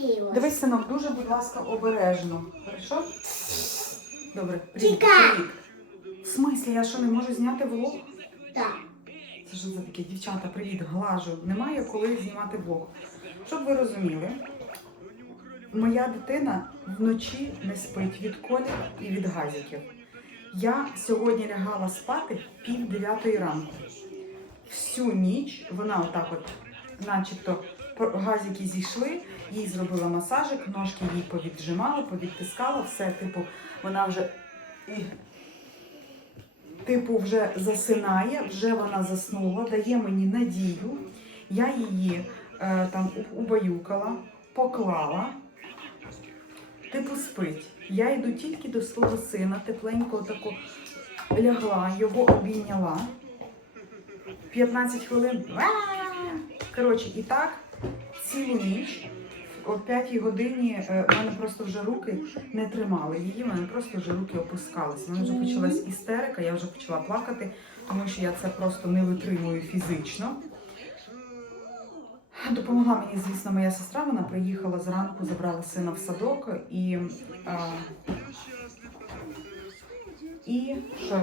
Біло. Дивись, синок, дуже, будь ласка, обережно. Хорошо? Добре, привіт. Чекай. привіт. В смислі, я що, не можу зняти влог? Так. Це що за таке? Дівчата, привіт, глажу. Немає коли знімати влог. Щоб ви розуміли, моя дитина вночі не спить від колів і від газиків. Я сьогодні лягала спати пів дев'ятої ранку. Всю ніч вона отак от, начебто, газики зійшли, їй зробила масажик, ножки їй повіджимала, повідтискала, все, типу, вона вже. типу, вже засинає, вже вона заснула, дає мені надію. Я її е, там убаюкала, поклала, типу спить. Я йду тільки до свого сина, тепленько тако лягла, його обійняла. 15 хвилин. Коротше, і так цілу ніч. О 5 годині е, в мене просто вже руки не тримали її, в мене просто вже руки опускалися. У мене вже почалась істерика, я вже почала плакати, тому що я це просто не витримую фізично. Допомогла мені, звісно, моя сестра. Вона приїхала зранку, забрала сина в садок і. А, і що?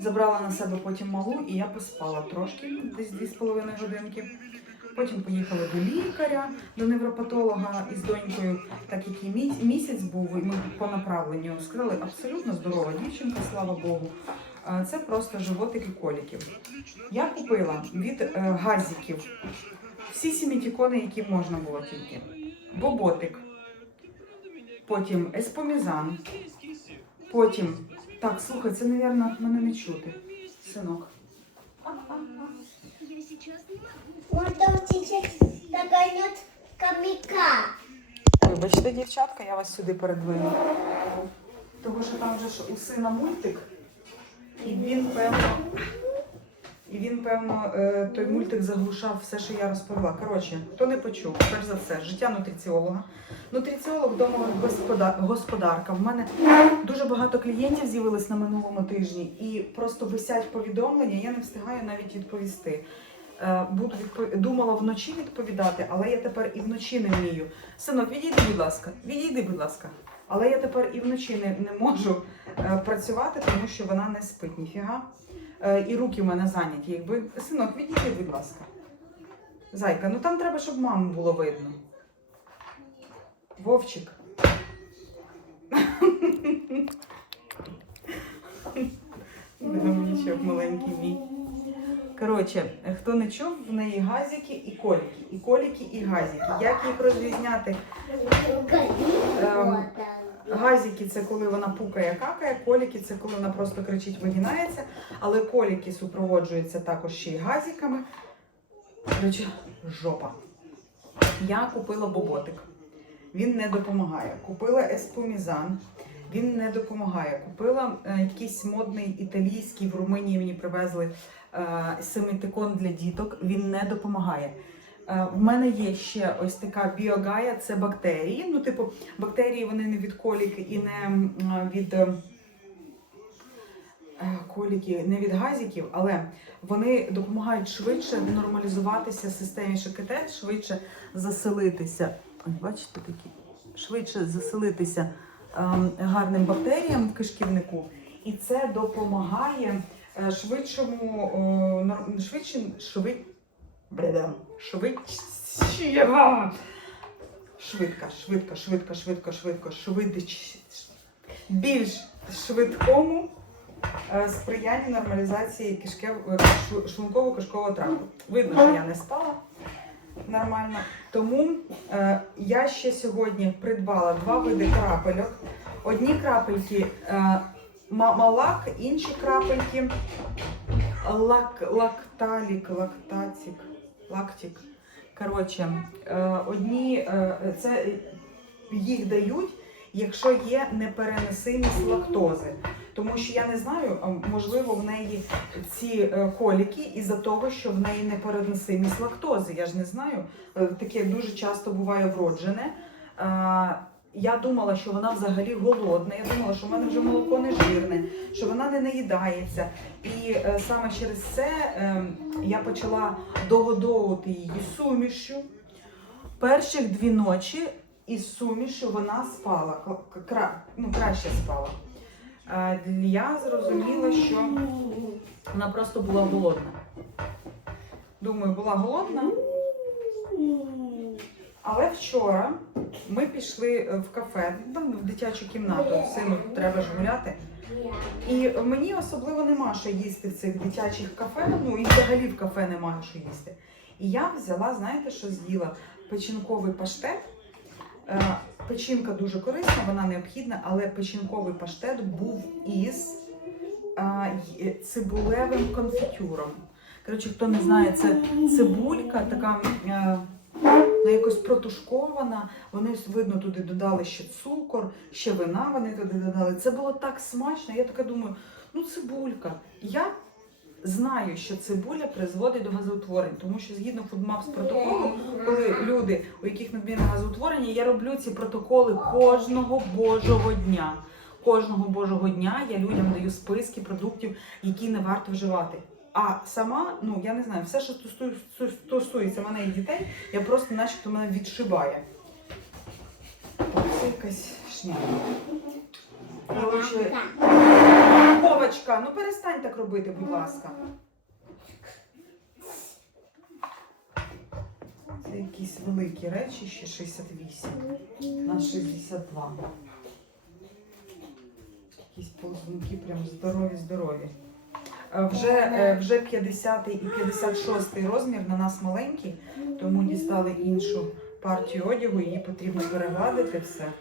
Забрала на себе потім малу, і я поспала трошки, десь 2,5 годинки. Потім поїхала до лікаря, до невропатолога із донькою, так як і мі- місяць був, і ми по направленню сказали, абсолютно здорова дівчинка, слава Богу. Це просто животик і коліки. Я купила від е, газиків всі сімітікони, які можна було тільки. Боботик, потім еспомізан, потім. Так, слухай, це, мабуть, мене не чути. Синок. Он там догонет комика. Вибачте, дівчатка, я вас сюди передвину. Тому що там же ж у сина мультик, і він, певно, і він, певно, е, той мультик заглушав все, що я розповіла. Коротше, хто не почув, перш за все, життя нутриціолога. Нутриціолог господар, господарка. В мене дуже багато клієнтів з'явилось на минулому тижні, і просто висять повідомлення, я не встигаю навіть відповісти. Е, Буду відпо- думала вночі відповідати, але я тепер і вночі не вмію. Синок, відійди, будь ласка, відійди, будь ласка. Але я тепер і вночі не, не можу е, працювати, тому що вона не спить ніфіга. Е, і руки в мене зайняті. Якби синок, відійди, будь ласка. Зайка, ну там треба, щоб маму було видно. Вовчик. Видомнічок маленький мій. Коротше, хто не чув, в неї газики і коліки. І коліки, і газики. Як їх розрізняти? Ем, Газики це коли вона пукає, какає, коліки це коли вона просто кричить, вигинається. Але коліки супроводжуються також ще й газиками. Коротше, жопа. Я купила боботик. Він не допомагає. Купила еспомізан. Він не допомагає. Купила е, якийсь модний італійський в Румунії мені привезли е, семитикон для діток. Він не допомагає. Е, в мене є ще ось така біогая, це бактерії. Ну, типу, бактерії вони не від коліки і не від. Коліки не від газиків, але вони допомагають швидше нормалізуватися системі ШКТ, швидше заселитися. Ось бачите такі, швидше заселитися гарним бактеріям в кишківнику, і це допомагає е, швидшому швидше швид, бредем, швидше швидка, швидка, швидка, швидко, швидич, більш швидкому е, сприянню нормалізації шу- шлунково-кишкового тракту. Видно, що я не спала нормально. Тому е, я ще сьогодні придбала два види крапельок. Одні крапельки е, малак, інші крапельки лак, лакталік, лактатік, лактік. Коротше, е, одні е, це їх дають, якщо є непереносимість лактози. Тому що я не знаю, можливо, в неї ці е, коліки із-за того, що в неї непереносимість лактози. Я ж не знаю. Е, Таке дуже часто буває вроджене. Е, Я думала, що вона взагалі голодна. Я думала, що в мене вже молоко не жирне, що вона не наїдається. І саме через це е, я почала догодовувати її сумішю. перших дві ночі із суміші вона спала, кра- ну, краще спала. Е, Я зрозуміла, що вона просто була голодна. Думаю, була голодна. Але вчора ми пішли е, в кафе, в дитячу кімнату, сину треба ж гуляти. І мені особливо нема що їсти в цих дитячих кафе, ну і взагалі в кафе немає що їсти. І я взяла, знаєте, що з'їла? Печінковий паштет. Е, Печінка дуже корисна, вона необхідна, але печінковий паштет був із е, цибулевим конфітюром. Коротше, хто не знає, це цибулька, така е, якось протушкована. Вони видно туди додали ще цукор, ще вина вони туди додали. Це було так смачно. Я така думаю, ну цибулька. Я знаю, що цибуля призводить до газоутворень, тому що згідно фудмапс протоколу, коли люди, у яких надмірне газоутворення, я роблю ці протоколи кожного божого дня. Кожного божого дня я людям даю списки продуктів, які не варто вживати. А сама, ну я не знаю, все, що стосується мене і дітей, я просто начебто мене відшибає. Це якась шняга. Коротше, Вовочка, ну перестань так робити, будь ласка. Це якісь великі речі, ще 68 на 62. Якісь ползунки прям здорові, здорові. Е, Вже, е, вже 50 і 56 розмір на нас маленький, тому дістали іншу партію одягу, її потрібно перегладити все.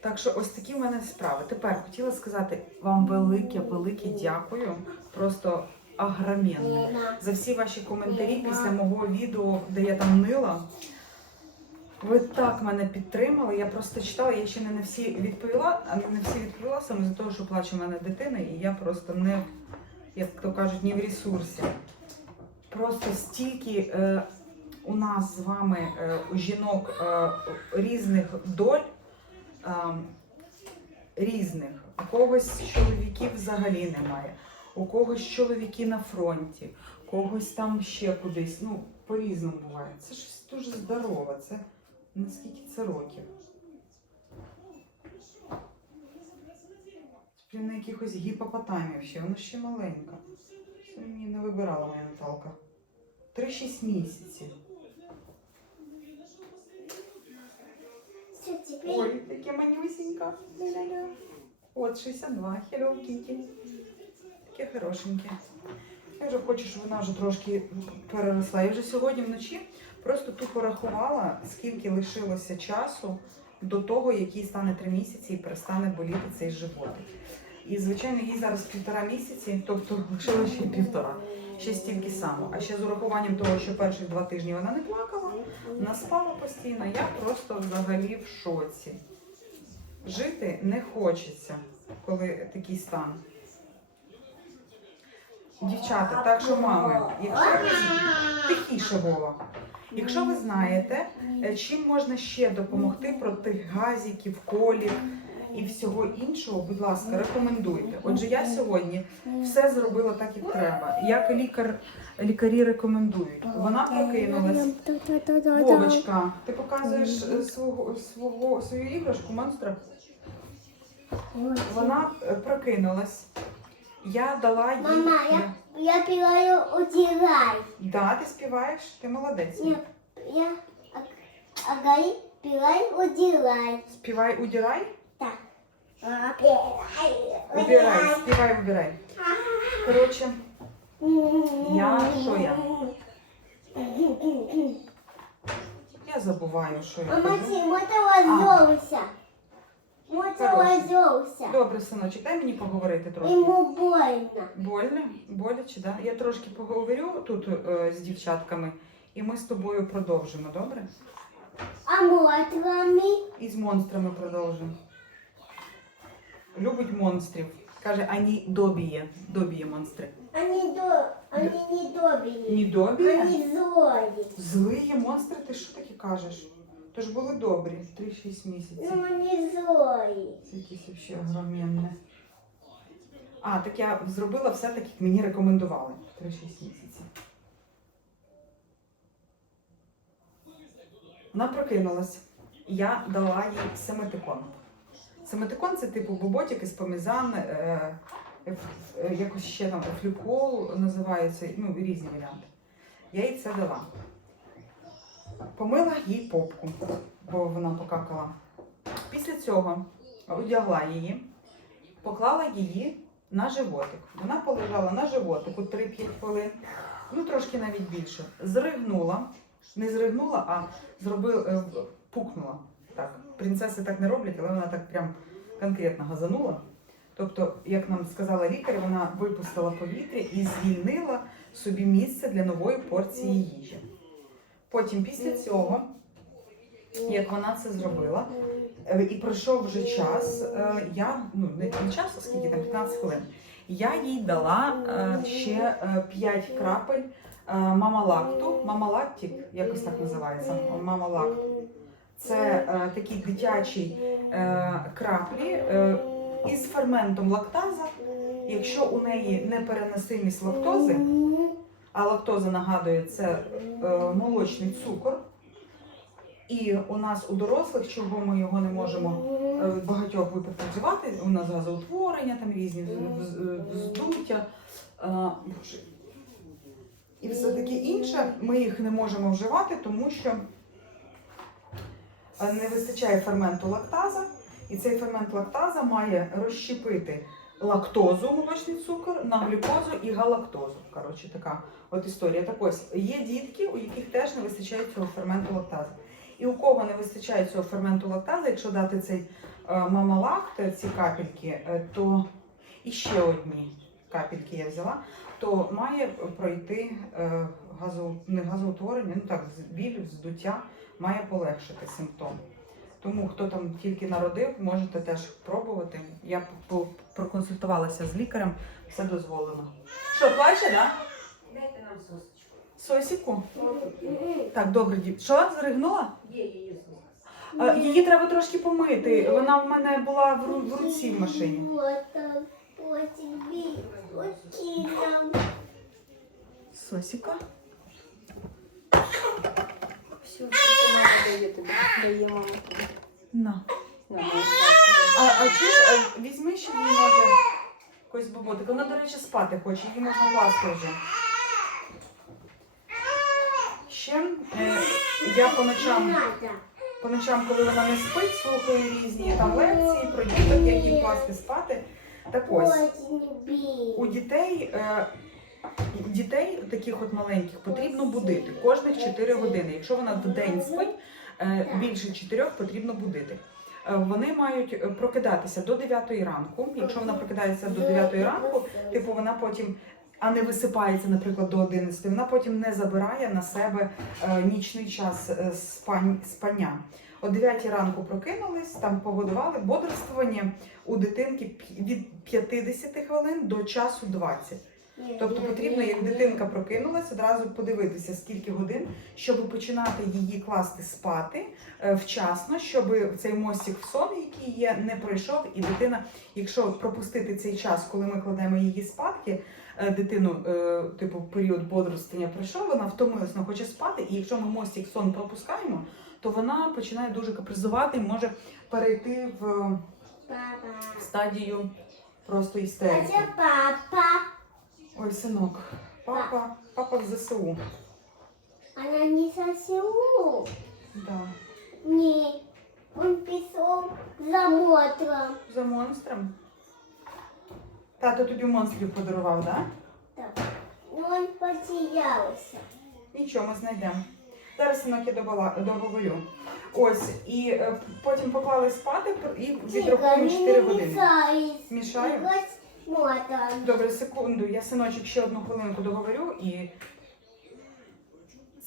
Так що ось такі в мене справи. Тепер хотіла сказати вам велике, велике дякую. Просто агромінне за всі ваші коментарі після мого відео, де я там нила. Ви так мене підтримали. Я просто читала, я ще не на всі відповіла, а не всі відповіла саме за того, що плаче в мене дитина, і я просто не, як то кажуть, не в ресурсі. Просто стільки е, у нас з вами е, жінок е, різних доль, е, різних. У когось чоловіків взагалі немає, у когось чоловіки на фронті, когось там ще кудись. Ну, по-різному буває. Це щось дуже здорове. Це наскільки це років? Прям на якихось гіпопотамів ще, вона ще маленька. Це мені не вибирала моя Наталка. 3-6 місяців. Ой, таке манюсінька. От 62, Hello Kitty. Таке хорошеньке. Я вже хочу, щоб вона вже трошки переросла. Я вже сьогодні вночі просто тупо рахувала, скільки лишилося часу до того, який стане 3 місяці і перестане боліти цей животик. І, звичайно, їй зараз півтора місяці, тобто лишилося ще півтора. Ще стільки само. А ще з урахуванням того, що перших два тижні вона не плакала, вона постійно, я просто взагалі в шоці. Жити не хочеться, коли такий стан. Дівчата, так що мами, якщо ви тихіше Вова, якщо ви знаєте, е, чим можна ще допомогти проти газиків, колів і всього іншого, будь ласка, рекомендуйте. Отже, я сьогодні все зробила так, як треба. Як лікар, лікарі рекомендують. Вона прокинулась. Вовочка, ти показуєш свого, свого, свою іграшку монстра? Вона прокинулась. Я дала їй. Мама, я, я пилаю удирай. Да, ти співаєш, ти молодець. Нет, я Агари пилай удирай. Співай, удирай. Убирай, співай, убирай. Коротше, Я- що я? я забуваю, що я Мама, кажу. ти мота лазовся. Мота Хороший. лазовся. Добре, синочок, дай мені поговорити трошки. Йому больно. Больно? Боляче, да? Я трошки поговорю тут е, з дівчатками, і ми з тобою продовжимо, добре? А мотрами? І з монстрами продовжимо Любить монстрів. Каже, ані добіє. Добіє монстри. Они, до... Они не добрые. Ні добіє? Они злые. Злиє монстри, ти що таке кажеш? То ж були добрі, 3-6 місяців. Ну, они злые. Це якісь взагалі огроменне. А, так я зробила все так, як мені рекомендували. 3-6 місяців. Вона прокинулась. Я дала їй семитикон. Семитикон це типу боботик із помізан, е, е, якось ще там флюкол називається, ну різні варіанти. Я їй це дала. Помила їй попку, бо вона покакала. Після цього одягла її, поклала її на животик. Вона полежала на животику 3-5 хвилин, ну трошки навіть більше. Зригнула, не зригнула, а зробила, е, пукнула. Так, принцеси так не роблять, але вона так прям конкретно газанула. Тобто, як нам сказала лікар, вона випустила повітря і звільнила собі місце для нової порції їжі. Потім після цього, як вона це зробила, е, і пройшов вже час, е, я ну не час, а скільки там 15 хвилин. Я їй дала е, ще 5 крапель мамалакту, мамалактик, якось так називається. Мамалакт. Це е, такі дитячі е, краплі е, із ферментом лактаза. Якщо у неї непереносимість лактози, а лактоза нагадує, це е, молочний цукор. І у нас у дорослих, чого ми його не можемо е, в багатьох випадках вживати, у нас газоутворення, там різні вздуття. е, І все таке інше, ми їх не можемо вживати, тому що не вистачає ферменту лактаза, і цей фермент лактаза має розщепити лактозу, молочний цукор, на глюкозу і галактозу. Коротше, така от історія. Так ось є дітки, у яких теж не вистачає цього ферменту лактази. І у кого не вистачає цього ферменту лактази, якщо дати цей е, мамалакт, е, ці капельки, е, то і ще одні капельки я взяла, то має пройти е, газо, не газоутворення, ну так, біль, вздуття, має полегшити симптом. Тому хто там тільки народив, можете теж пробувати. Я проконсультувалася з лікарем, все дозволено. Що, плаче, да? Дайте нам сосочку. Сосіку? Так, добре, дід. Що, зригнула? Є її сосочка. Її треба трошки помити. Вона в мене була в, ру- в руці в машині. Сосіка? Все, що мама дає тобі. Дає мама. На. На, мама, А, а чуєш, а, візьми ще її може якось боботик. Вона, до речі, спати хоче, її можна класти вже. Ще е, я по ночам, по ночам, коли вона не спить, слухаю різні там лекції про діток, як їм класти спати. Так ось. У дітей, е, дітей таких от маленьких потрібно будити кожних 4 години. Якщо вона в день спить, е, більше 4 потрібно будити. Е, Вони мають е, прокидатися до 9 ранку. Якщо вона прокидається до 9 ранку, типу вона потім. А не висипається, наприклад, до 11, вона потім не забирає на себе нічний час спання. О 9 ранку прокинулись, там погодували бодрствування у дитинки від 50 хвилин до часу 20. Тобто потрібно, як дитинка прокинулась, одразу подивитися, скільки годин, щоб починати її класти спати е, вчасно, щоб цей мостик в сон, який є, не пройшов, і дитина, якщо пропустити цей час, коли ми кладемо її спадки, е, дитину, е, типу, період бодрствування пройшов, вона втомилась, вона хоче спати, і якщо ми мостик в сон пропускаємо, то вона починає дуже капризувати і може перейти в, стадію просто істерики. це папа. Ой, синок, папа, папа в ЗСУ. Она не сосу. Да. Ні. Он пішов за мотром. За монстром. Тато тобі монстрів подарував, так? Так. Ну, он потерялся. Нічого, ми знайдемо. Зараз синок я добала- договорю. Ось, і е, потім поклали спати і відрахуємо 4 години. мешает. Мішаю? Добре, секунду. Я синочок ще одну хвилинку договорю і.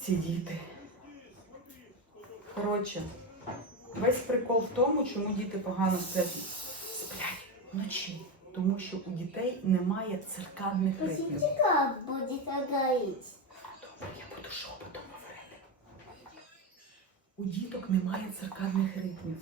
Ці діти. Коротше, весь прикол в тому, чому діти погано сплять. Сплять вночі. Тому що у дітей немає циркадних ритмів. Посмотри, как будет гореть. Добре, я буду шепотом говорити. У діток немає циркадних ритмів.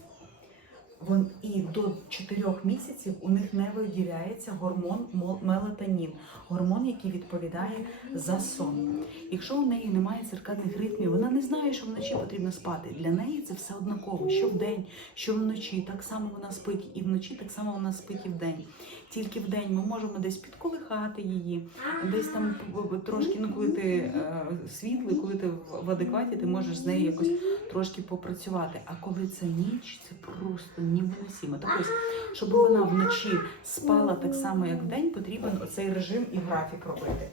Вон і до 4 місяців у них не виділяється гормон мелатонін, гормон, який відповідає за сон. Якщо у неї немає циркадних ритмів, вона не знає, що вночі потрібно спати. Для неї це все однаково. Що вдень, що вночі. Так само вона спить і вночі, так само вона спить і вдень. Тільки вдень ми можемо десь підколихати її, десь там п- п- трошки, ну коли ти е, світлий, коли ти в, в адекваті, ти можеш з нею якось трошки попрацювати. А коли це ніч, це просто невиносимо. Так ось, щоб вона вночі спала так само, як вдень, потрібен оцей режим і графік робити.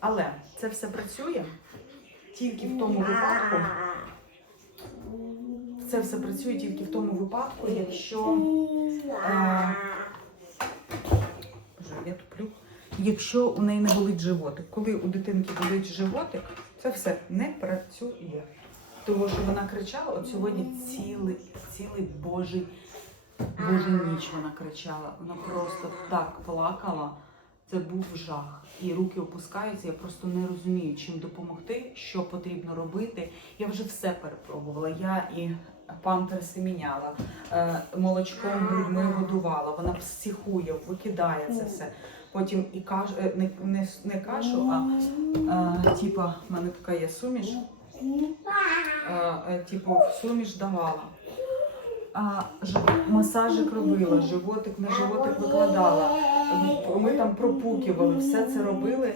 Але це все працює тільки в тому випадку. Це все працює тільки в тому випадку, якщо е, я туплю. Якщо у неї не болить животик. Коли у дитинки болить животик, це все не працює. Тому що вона кричала, от сьогодні цілий, цілий божий, божий ніч вона кричала. Вона просто так плакала. Це був жах. І руки опускаються. Я просто не розумію, чим допомогти, що потрібно робити. Я вже все перепробувала. Я і памперси міняла, е, молочком грудьми годувала. Вона психує, викидає це все. Потім і каш... е, не, не, не кашу, а е, типа, в мене така є суміш. Е, типу, суміш давала. А, масажик робила, животик на животик викладала. Ми там пропукували, все це робили.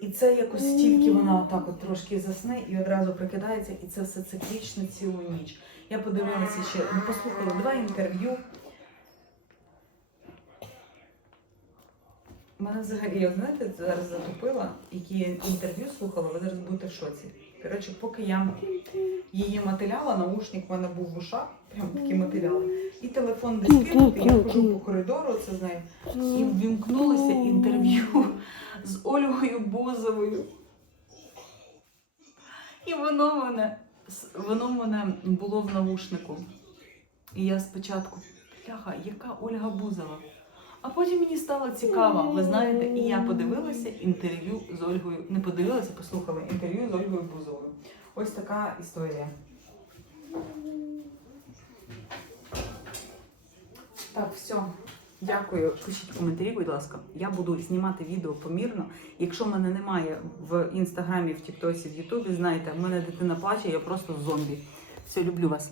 І це якось стільки вона отак от трошки засне і одразу прикидається, і це все циклічно цілу ніч. Я подивилася ще, ну, послухала два інтерв'ю. Мене взагалі, я знаєте, зараз затопила, які інтерв'ю слухала, ви зараз будете в шоці. Коротше, поки я її мотиляла, наушник в мене був в ушах, прям такі мотиляли. І телефон десь кинути, я хожу по коридору, це з нею. І ввімкнулося інтерв'ю з Ольгою Бузовою. І воно мене, воно мене було в наушнику. І я спочатку, бляха, яка Ольга Бузова? А потім мені стало цікаво, ви знаєте, і я подивилася інтерв'ю з Ольгою. Не подивилася, послухала інтерв'ю з Ольгою Бузовою. Ось така історія. Так, все. Дякую. Пишіть коментарі, будь ласка. Я буду знімати відео помірно. Якщо мене немає в інстаграмі, в Тіктосі, в Ютубі, знаєте, в мене дитина плаче, я просто зомбі. Все, люблю вас.